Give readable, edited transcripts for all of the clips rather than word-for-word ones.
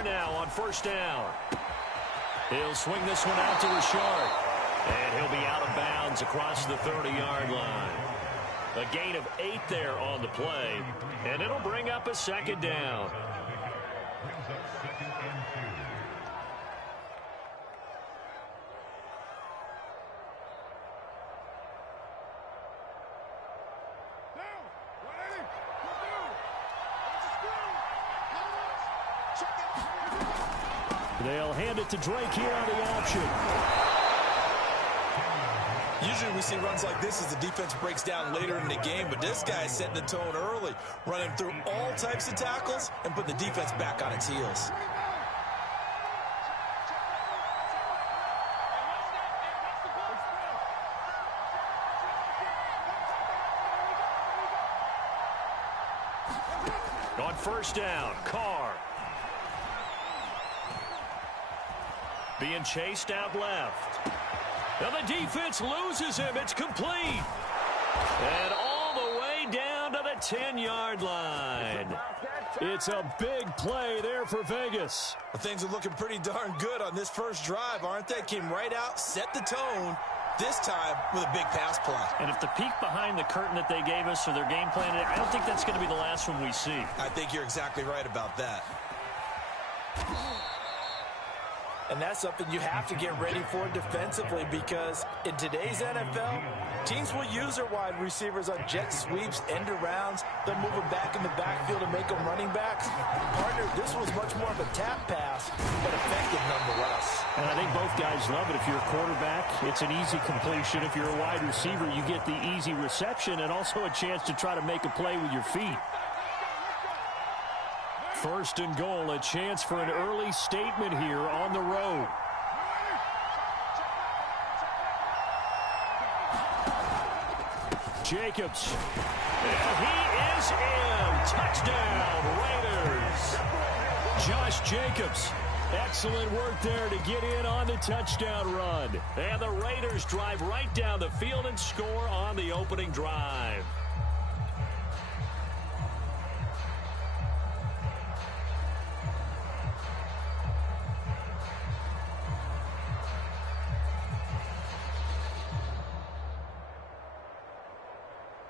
score now on first down. He'll swing this one out to Richard. And he'll be out of bounds across the 30-yard line. A gain of 8 there on the play. And it'll bring up a second down. They'll hand it to Drake here on the option. Usually we see runs like this as the defense breaks down later in the game, but this guy is setting the tone early, running through all types of tackles and putting the defense back on its heels. On first down, Carr. Being chased out left. Now the defense loses him. It's complete. And all the way down to the 10-yard line. It's a big play there for Vegas. Well, things are looking pretty darn good on this first drive, aren't they? Came right out, set the tone, this time with a big pass play. And if the peek behind the curtain that they gave us or their game plan, I don't think that's going to be the last one we see. I think you're exactly right about that. And that's something you have to get ready for defensively, because in today's NFL, teams will use their wide receivers on jet sweeps, end arounds. They'll move them back in the backfield and make them running backs. Partner, this was much more of a tap pass, but effective nonetheless. And I think both guys love it. If you're a quarterback, it's an easy completion. If you're a wide receiver, you get the easy reception and also a chance to try to make a play with your feet. First and goal, a chance for an early statement here on the road. Jacobs. And he is in. Touchdown, Raiders. Josh Jacobs. Excellent work there to get in on the touchdown run. And the Raiders drive right down the field and score on the opening drive.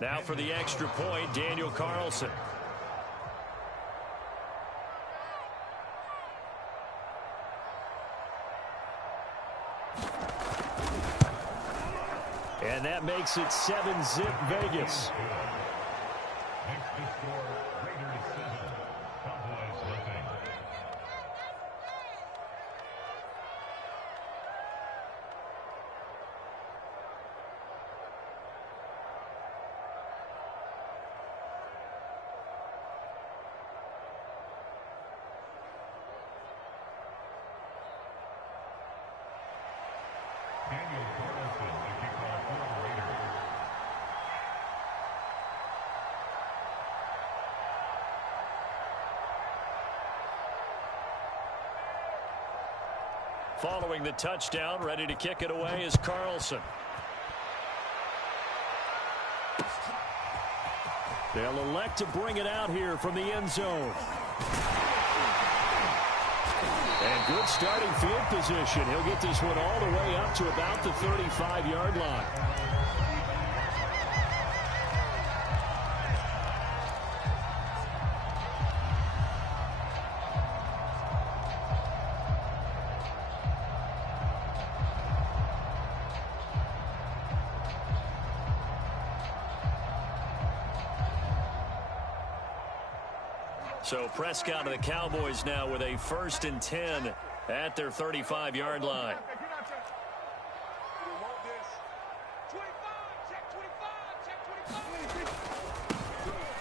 Now for the extra point, Daniel Carlson. And that makes it 7-zip Vegas. Following the touchdown, ready to kick it away is Carlson. They'll elect to bring it out here from the end zone. And good starting field position. He'll get this one all the way up to about the 35-yard line. So Prescott and the Cowboys now with a 1st and 10 at their 35-yard line.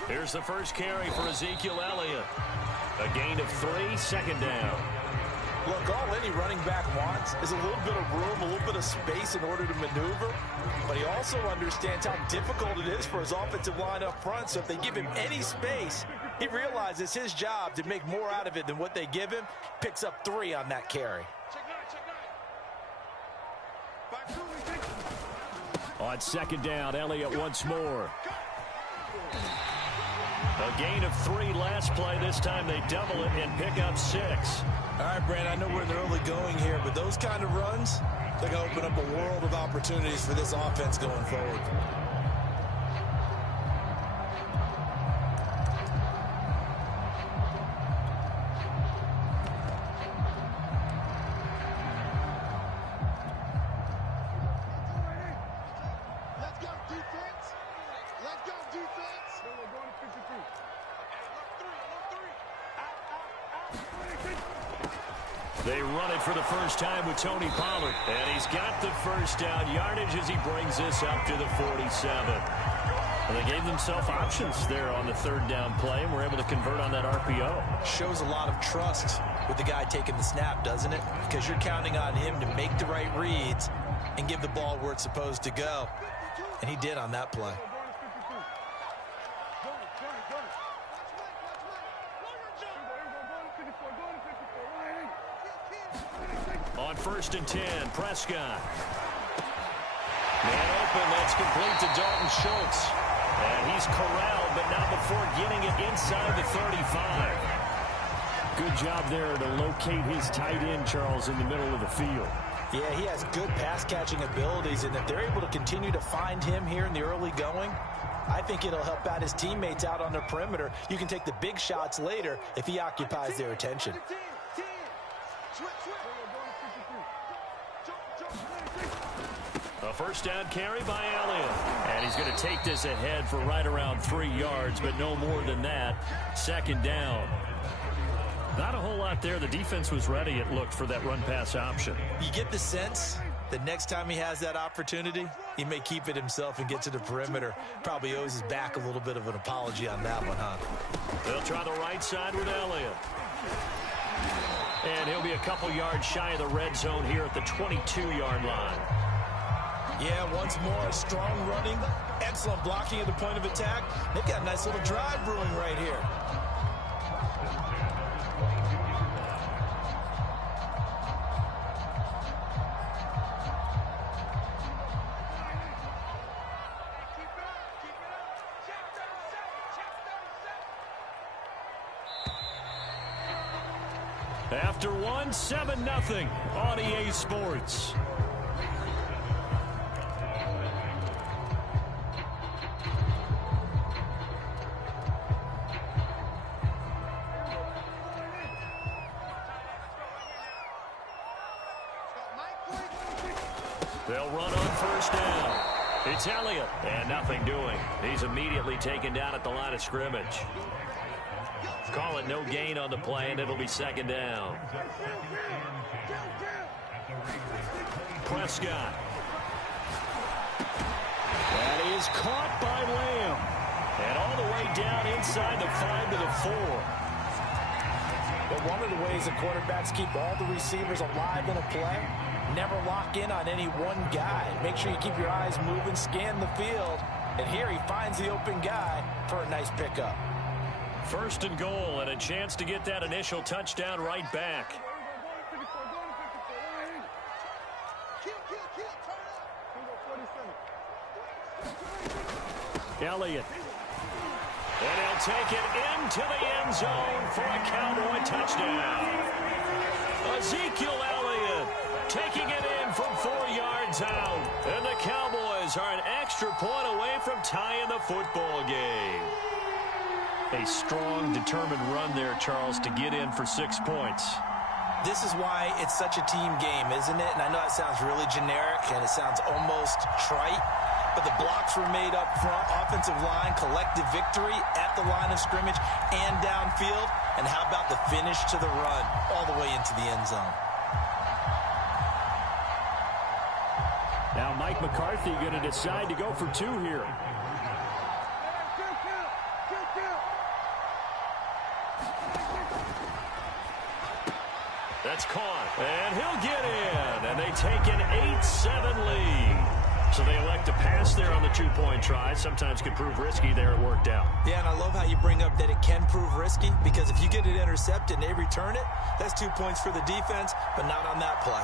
Here's the first carry for Ezekiel Elliott. A gain of 3, second down. Look, all any running back wants is a little bit of room, a little bit of space in order to maneuver. But he also understands how difficult it is for his offensive line up front. So if they give him any space, he realizes it's his job to make more out of it than what they give him. Picks up 3 on that carry. On second down, Elliott once more. A gain of 3 last play. This time they double it and pick up 6. All right, Brandon, I know we're in the early going here, but those kind of runs, they're going to open up a world of opportunities for this offense going forward. They run it for the first time with Tony Pollard. And he's got the first down yardage as he brings this up to the 47. And they gave themselves options there on the 3rd down play and were able to convert on that RPO. Shows a lot of trust with the guy taking the snap, doesn't it? Because you're counting on him to make the right reads and give the ball where it's supposed to go. And he did on that play. On 1st and 10, Prescott. Man open, that's complete to Dalton Schultz. And he's corralled, but not before getting it inside the 35. Good job there to locate his tight end, Charles, in the middle of the field. Yeah, he has good pass-catching abilities, and if they're able to continue to find him here in the early going, I think it'll help out his teammates out on the perimeter. You can take the big shots later if he occupies their attention. A first down carry by Elliott. And he's going to take this ahead for right around 3 yards, but no more than that. 2nd down. Not a whole lot there. The defense was ready, it looked, for that run-pass option. You get the sense that next time he has that opportunity, he may keep it himself and get to the perimeter. Probably owes his back a little bit of an apology on that one, huh? They'll try the right side with Elliott. And he'll be a couple yards shy of the red zone here at the 22-yard line. Yeah, once more, strong running, excellent blocking at the point of attack. They've got a nice little drive brewing right here. After 1, 7-0 on EA Sports. They'll run on 1st down. It's Elliott, and nothing doing. He's immediately taken down at the line of scrimmage. Call it no gain on the play, and it'll be 2nd down. Prescott. That is caught by Lamb. And all the way down inside the 5 to the 4. But one of the ways the quarterbacks keep all the receivers alive in a play, never lock in on any one guy. Make sure you keep your eyes moving, scan the field. And here he finds the open guy for a nice pickup. 1st and goal, and a chance to get that initial touchdown right back. Elliott. And he'll take it into the end zone for a Cowboy touchdown. Ezekiel Elliott taking it in from 4 yards out. And the Cowboys are an extra point away from tying the football game. A strong, determined run there, Charles, to get in for 6 points. This is why it's such a team game, isn't it? And I know that sounds really generic and it sounds almost trite, but the blocks were made up front, offensive line, collective victory at the line of scrimmage and downfield. And how about the finish to the run all the way into the end zone? Now Mike McCarthy going to decide to go for 2 here. That's caught, and he'll get in, and they take an 8-7 lead. So they elect to pass there on the 2-point try. Sometimes can prove risky. There it worked out. Yeah, and I love how you bring up that it can prove risky, because if you get it intercepted and they return it, that's 2 points for the defense, but not on that play.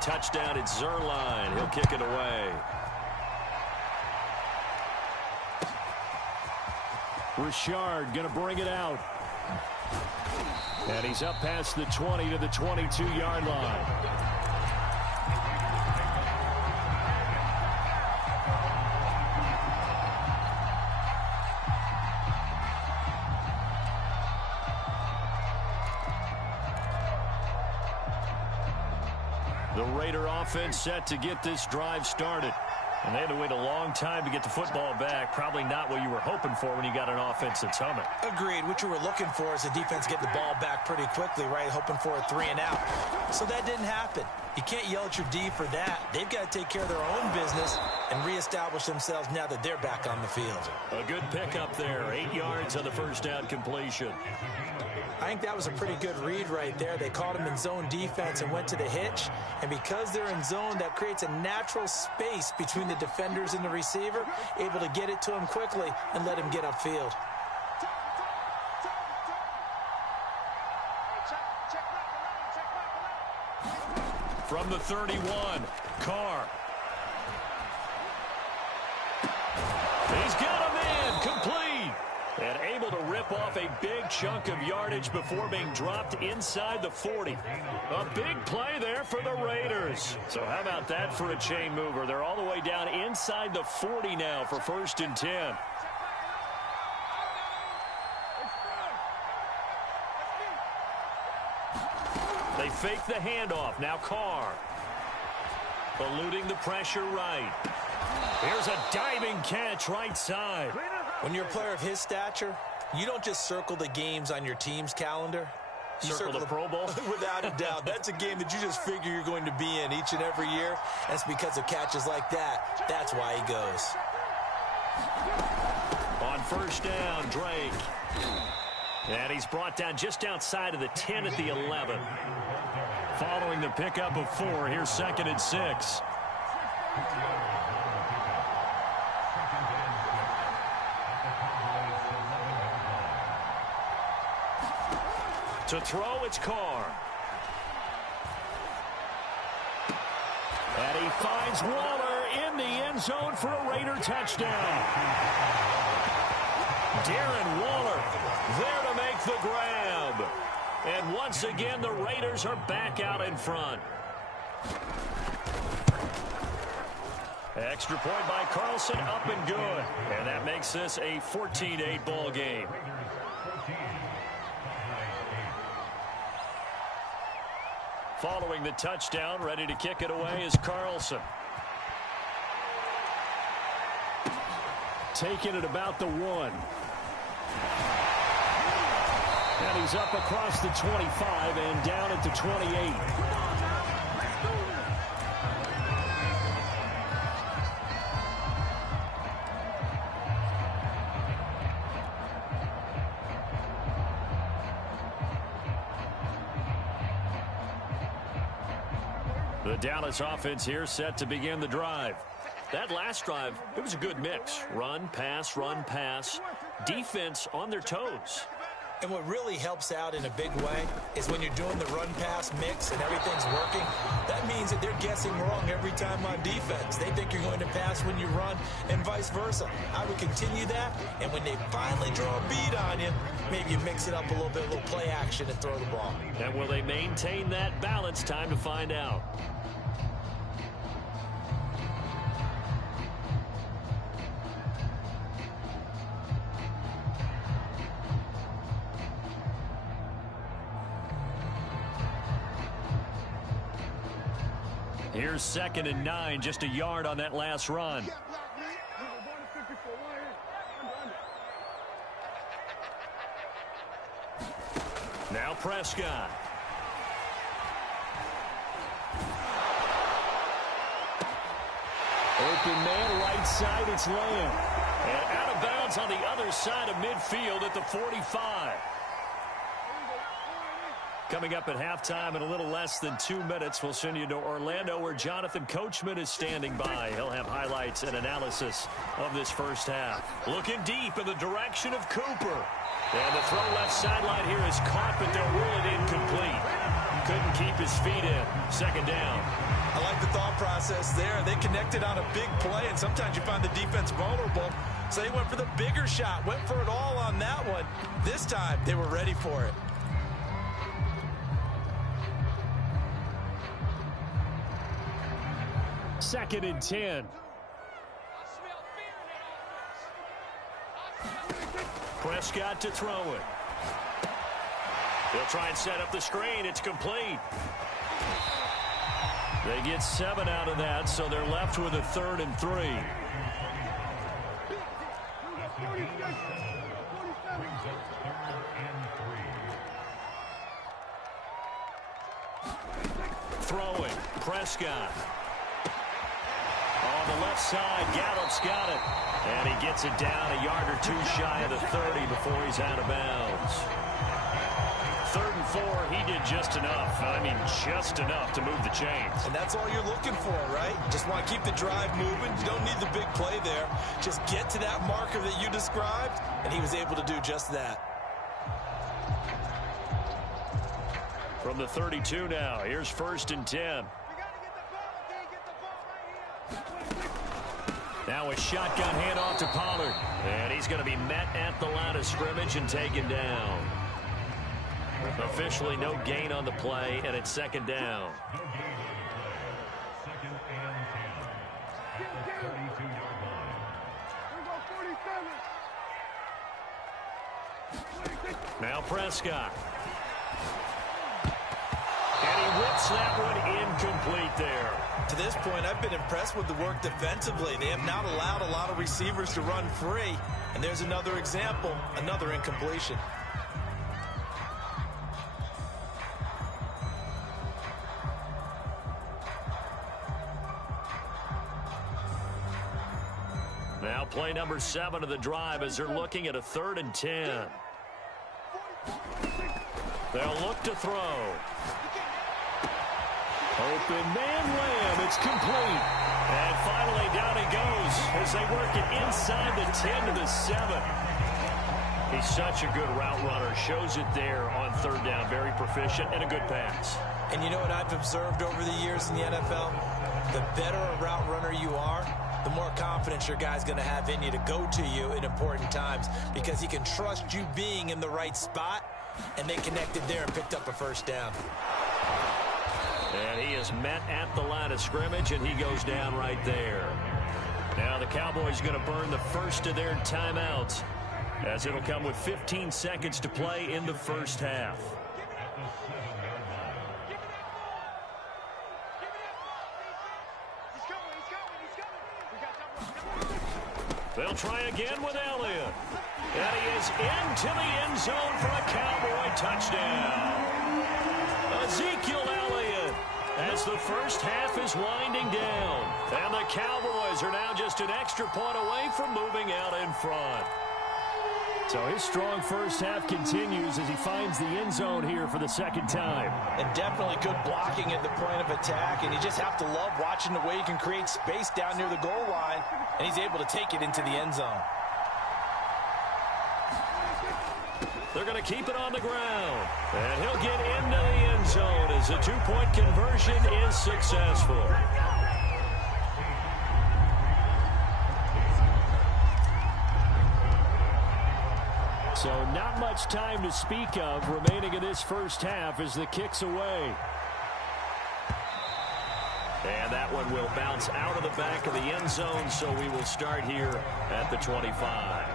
touchdown, it's Zerline. He'll kick it away. Richard going to bring it out. And he's up past the 20 to the 22-yard line. The Raider offense set to get this drive started. And they had to wait a long time to get the football back. Probably not what you were hoping for when you got an offense that's humming. Agreed. What you were looking for is the defense getting the ball back pretty quickly, right? Hoping for a 3 and out. So that didn't happen. You can't yell at your D for that. They've got to take care of their own business and reestablish themselves now that they're back on the field. A good pickup there. 8 yards on the first down completion. I think that was a pretty good read right there. They caught him in zone defense and went to the hitch. And because they're in zone, that creates a natural space between the defenders and the receiver, able to get it to him quickly and let him get upfield. From the 31, Carr. He's got him in, complete. And able to rip off a big chunk of yardage before being dropped inside the 40. A big play there for the Raiders. So how about that for a chain mover? They're all the way down inside the 40 now for 1st and 10. They fake the handoff. Now Carr. Eluding the pressure right. Here's a diving catch right side. When you're a player of his stature, you don't just circle the games on your team's calendar. You circle the Pro Bowl? Without a doubt. That's a game that you just figure you're going to be in each and every year. That's because of catches like that. That's why he goes. On 1st down, Drake. And he's brought down just outside of the 10 at the 11. Following the pickup of 4, here's 2nd and 6. To throw, it's Carr. And he finds Waller in the end zone for a Raider touchdown. Darren Waller there to make the grab. And once again, the Raiders are back out in front. Extra point by Carlson, up and good. And that makes this a 14-8 ball game. Following the touchdown, ready to kick it away is Carlson. Taking it about the 1. And he's up across the 25 and down at the 28. The Dallas offense here set to begin the drive. That last drive, it was a good mix. Run, pass, defense on their toes. And what really helps out in a big way is when you're doing the run-pass mix and everything's working, that means that they're guessing wrong every time on defense. They think you're going to pass when you run and vice versa. I would continue that, and when they finally draw a bead on you, maybe you mix it up a little bit, a little play action and throw the ball. And will they maintain that balance? Time to find out. Here's 2nd and 9, just a yard on that last run. Now Prescott. Open man, right side, it's Lamb. And out of bounds on the other side of midfield at the 45. Coming up at halftime in a little less than 2 minutes, we'll send you to Orlando where Jonathan Coachman is standing by. He'll have highlights and analysis of this first half. Looking deep in the direction of Cooper. And the throw left sideline here is caught, but they'll rule it incomplete. Couldn't keep his feet in. 2nd down. I like the thought process there. They connected on a big play, and sometimes you find the defense vulnerable. So they went for the bigger shot, went for it all on that one. This time, they were ready for it. Second and 10. Prescott to throw it. They'll try and set up the screen. It's complete. They get 7 out of that, so they're left with a 3rd and 3. Throwing. Prescott. On the left side, Gallup's got it. And he gets it down a yard or 2 shy of the 30 before he's out of bounds. 3rd and 4, he did just enough. I mean, just enough to move the chains. And that's all you're looking for, right? Just want to keep the drive moving. You don't need the big play there. Just get to that marker that you described, and he was able to do just that. From the 32 now, here's 1st and 10. Now a shotgun handoff to Pollard. And he's going to be met at the line of scrimmage and taken down. Officially no gain on the play, and it's 2nd down. Now Prescott. And he whips that one incomplete there. To this point, I've been impressed with the work defensively. They have not allowed a lot of receivers to run free. And there's another example, another incompletion. Now play number 7 of the drive as they're looking at a 3rd and 10. They'll look to throw. Open man Lamb, it's complete. And finally down he goes as they work it inside the 10 to the 7. He's such a good route runner. Shows it there on 3rd down. Very proficient and a good pass. And you know what I've observed over the years in the NFL? The better a route runner you are, the more confidence your guy's going to have in you to go to you in important times because he can trust you being in the right spot, and they connected there and picked up a 1st down. And he is met at the line of scrimmage, and he goes down right there. Now the Cowboys going to burn the first of their timeouts as it'll come with 15 seconds to play in the 1st half. They'll try again with Elliott. And he is into the end zone for a Cowboy touchdown. Ezekiel Elliott as the 1st half is winding down. And the Cowboys are now just an extra point away from moving out in front. So his strong 1st half continues as he finds the end zone here for the 2nd time. And definitely good blocking at the point of attack. And you just have to love watching the way he can create space down near the goal line. And he's able to take it into the end zone. They're going to keep it on the ground. And he'll get into the end zone as the 2-point conversion is successful. So not much time to speak of remaining in this 1st half as the kick's away. And that one will bounce out of the back of the end zone, so we will start here at the 25.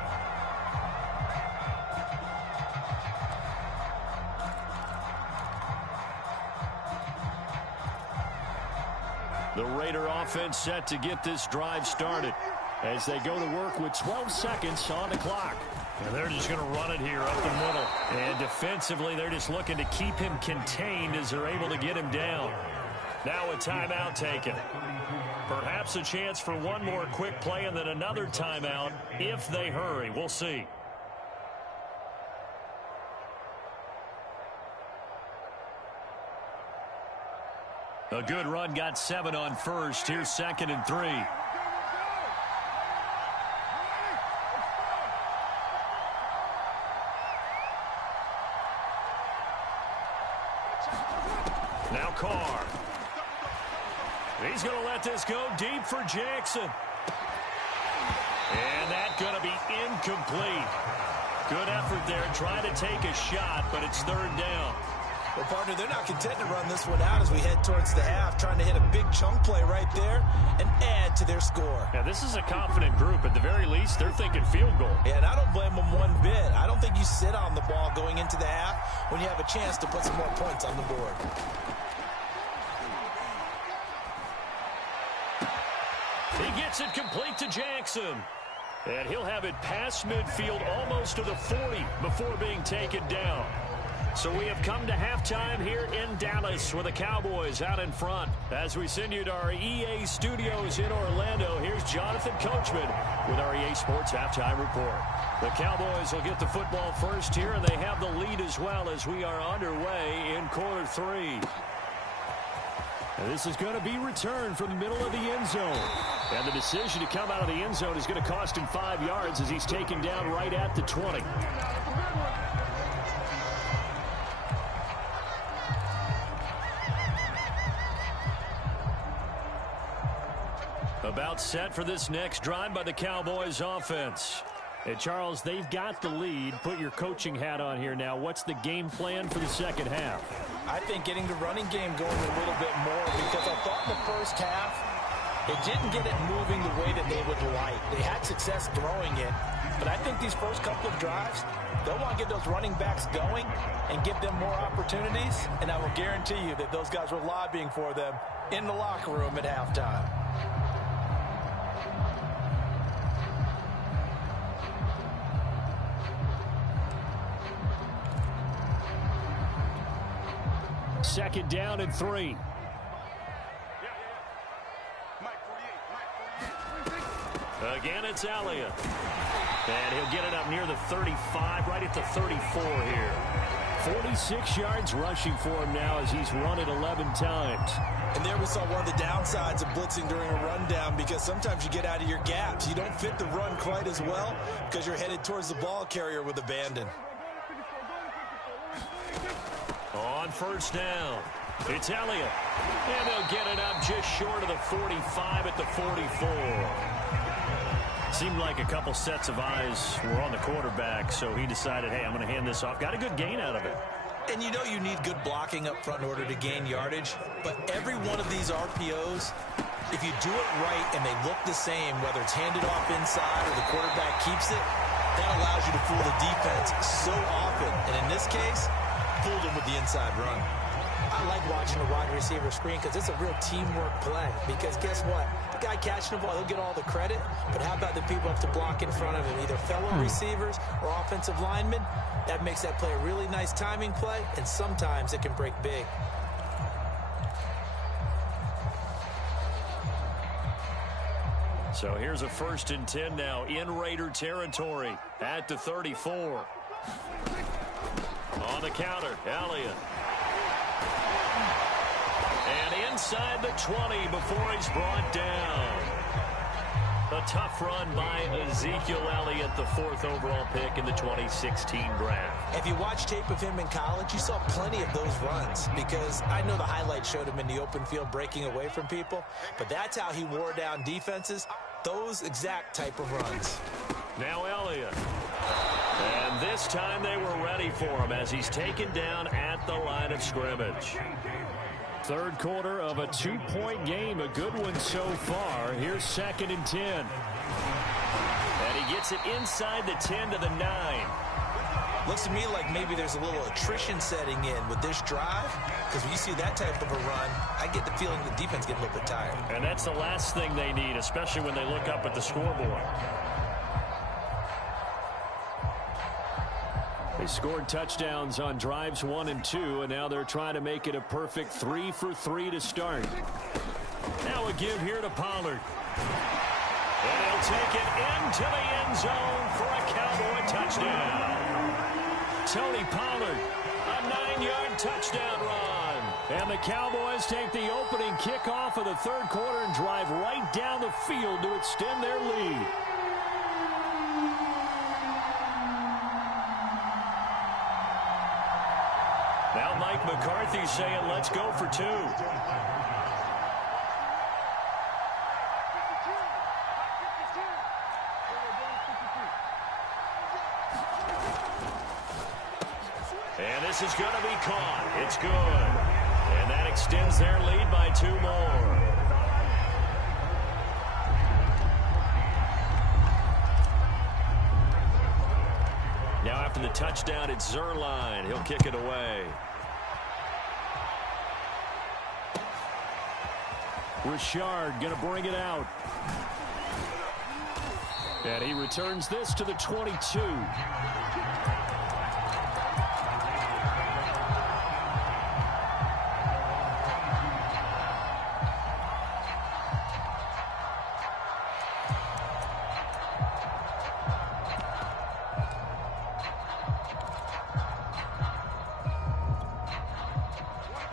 The Raider offense set to get this drive started as they go to work with 12 seconds on the clock. And they're just going to run it here up the middle. And defensively, they're just looking to keep him contained as they're able to get him down. Now a timeout taken. Perhaps a chance for one more quick play and then another timeout if they hurry. We'll see. A good run, got 7 on 1st. Here's 2nd and 3. Now Carr. He's going to let this go deep for Jackson. And that's going to be incomplete. Good effort there, trying to take a shot, but it's third down. Well, partner, they're not content to run this one out as we head towards the half, trying to hit a big chunk play right there and add to their score. Yeah, this is a confident group. At the very least, they're thinking field goal. Yeah, and I don't blame them one bit. I don't think you sit on the ball going into the half when you have a chance to put some more points on the board. He gets it complete to Jackson. And he'll have it past midfield almost to the 40 before being taken down. So we have come to halftime here in Dallas with the Cowboys out in front. As we send you to our EA studios in Orlando, here's Jonathan Coachman with our EA Sports Halftime Report. The Cowboys will get the football first here, and they have the lead as well as we are underway in quarter 3. And this is going to be returned from the middle of the end zone. And the decision to come out of the end zone is going to cost him 5 yards as he's taken down right at the 20. About set for this next drive by the Cowboys offense. And Charles, they've got the lead. Put your coaching hat on here now. What's the game plan for the second half? I think getting the running game going a little bit more, because I thought in the first half it didn't get it moving the way that they would like. They had success throwing it, but I think these first couple of drives, they'll want to get those running backs going and give them more opportunities, and I will guarantee you that those guys were lobbying for them in the locker room at halftime. Second down and 3. Again, it's Elliott. And he'll get it up near the 35, right at the 34 here. 46 yards rushing for him now as he's run it 11 times. And there we saw one of the downsides of blitzing during a rundown, because sometimes you get out of your gaps. You don't fit the run quite as well because you're headed towards the ball carrier with abandon. On first down, it's Elliott. And they'll get it up just short of the 45 at the 44. Seemed like a couple sets of eyes were on the quarterback, so he decided, hey, I'm going to hand this off. Got a good gain out of it. And you know you need good blocking up front in order to gain yardage, but every one of these RPOs, if you do it right and they look the same, whether it's handed off inside or the quarterback keeps it, that allows you to fool the defense so often. And in this case, fooled him with the inside run. I like watching the wide receiver screen because it's a real teamwork play. Because guess what? The guy catching the ball, he'll get all the credit. But how about the people up to block in front of him, either fellow receivers or offensive linemen? That makes that play a really nice timing play, and sometimes it can break big. So here's a 1st and 10 now in Raider territory at the 34. On the counter, Elliott. And inside the 20 before he's brought down. A tough run by Ezekiel Elliott, the 4th overall pick in the 2016 draft. If you watch tape of him in college, you saw plenty of those runs, because I know the highlights showed him in the open field breaking away from people, but that's how he wore down defenses, those exact type of runs. Now Elliott. And this time they were ready for him as he's taken down at the line of scrimmage. Third quarter of a 2-point game, a good one so far. Here's 2nd and 10. And he gets it inside the 10 to the 9. Looks to me like maybe there's a little attrition setting in with this drive, because when you see that type of a run, I get the feeling the defense gets a little bit tired. And that's the last thing they need, especially when they look up at the scoreboard. They scored touchdowns on drives 1 and 2, and now they're trying to make it a perfect 3 for 3 to start. Now a give here to Pollard. And he'll take it into the end zone for a Cowboy touchdown. Tony Pollard, a 9-yard touchdown run. And the Cowboys take the opening kickoff of the third quarter and drive right down the field to extend their lead. Now Mike McCarthy saying, let's go for 2. this is going to be caught. It's good. And that extends their lead by 2 more. Now after the touchdown, it's Zerline. He'll kick it away. Richard going to bring it out. And he returns this to the 22.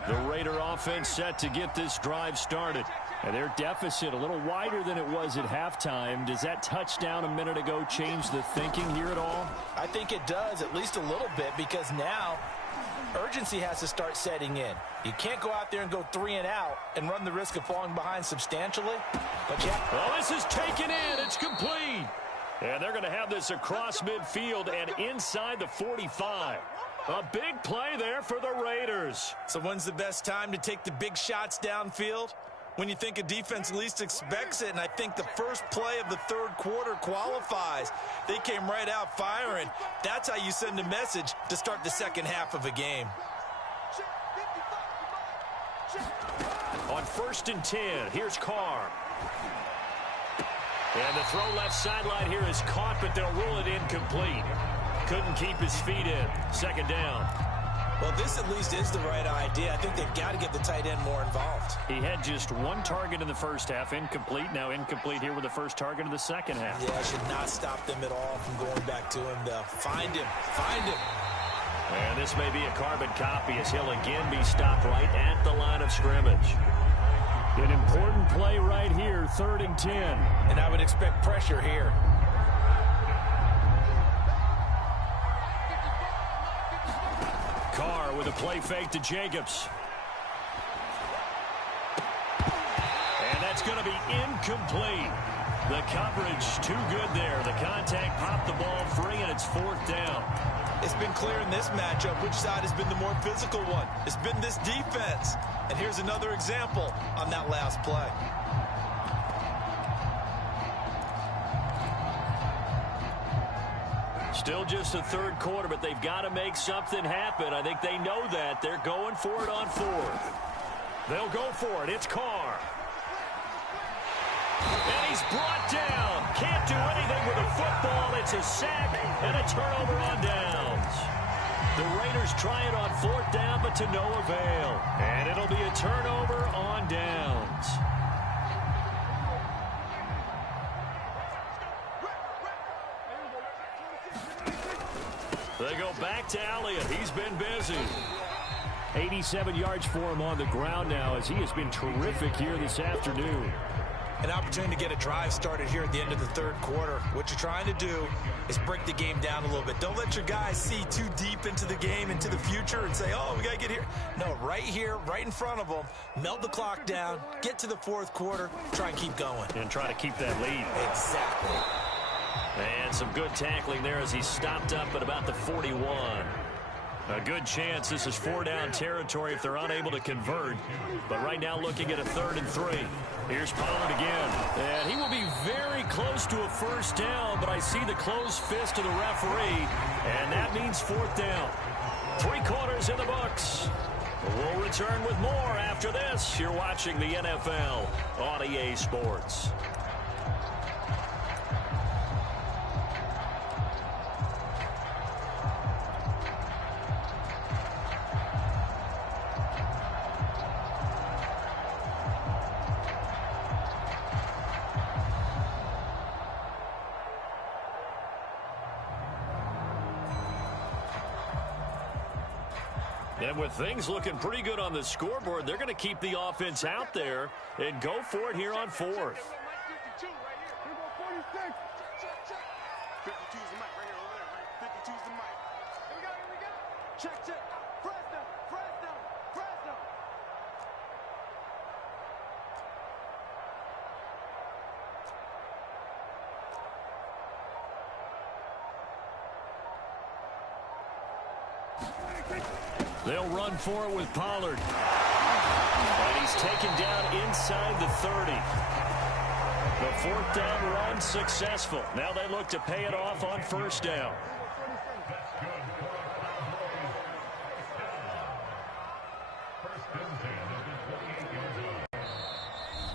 The Raider offense set to get this drive started. And their deficit a little wider than it was at halftime. Does that touchdown a minute ago change the thinking here at all? I think it does, at least a little bit, because now urgency has to start setting in. You can't go out there and go 3 and out and run the risk of falling behind substantially. But yeah. Well, this is taken in. It's complete. And they're going to have this across midfield and inside the 45. A big play there for the Raiders. So when's the best time to take the big shots downfield? When you think a defense least expects it, and I think the first play of the third quarter qualifies. They came right out firing. That's how you send a message to start the second half of a game. On 1st and 10, here's Carr. And the throw left sideline here is caught, but they'll rule it incomplete. Couldn't keep his feet in. 2nd down. Well, this at least is the right idea. I think they've got to get the tight end more involved. He had just 1 target in the first half, incomplete. Now incomplete here with the first target of the second half. Yeah, should not stop them at all from going back to him, though. Find him. Find him. And this may be a carbon copy as he'll again be stopped right at the line of scrimmage. An important play right here, 3rd and 10. And I would expect pressure here. Carr with a play fake to Jacobs. And that's going to be incomplete. The coverage too good there. The contact popped the ball free, and it's 4th down. It's been clear in this matchup which side has been the more physical one. It's been this defense. And here's another example on that last play. Still just the third quarter, but they've got to make something happen. I think they know that. They're going for it on 4th. They'll go for it. It's Carr. And he's brought down. Can't do anything with a football. It's a sack and a turnover on downs. The Raiders try it on 4th down, but to no avail. And it'll be a turnover on downs. They go back to Elliott. He's been busy. 87 yards for him on the ground now as he has been terrific here this afternoon. An opportunity to get a drive started here at the end of the third quarter. What you're trying to do is break the game down a little bit. Don't let your guys see too deep into the game, into the future, and say, oh, we got to get here. No, right here, right in front of them, melt the clock down, get to the 4th quarter, try and keep going. And try to keep that lead. Exactly. And some good tackling there as he stopped up at about the 41. A good chance this is 4-down territory if they're unable to convert. But right now looking at a 3rd and 3. Here's Pollard again. And he will be very close to a 1st down, but I see the closed fist of the referee. And that means 4th down. 3 quarters in the books. We'll return with more after this. You're watching the NFL on EA Sports. And with things looking pretty good on the scoreboard, they're going to keep the offense out there and go for it here on 4th. 52 right here. 46. Check. 52's the mic right here over there. 52's the mic. Here we go. Here we go. Check. Fresno. They'll run for it with Pollard. And he's taken down inside the 30. The fourth down run successful. Now they look to pay it off on first down.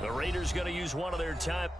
The Raiders going to use one of their time.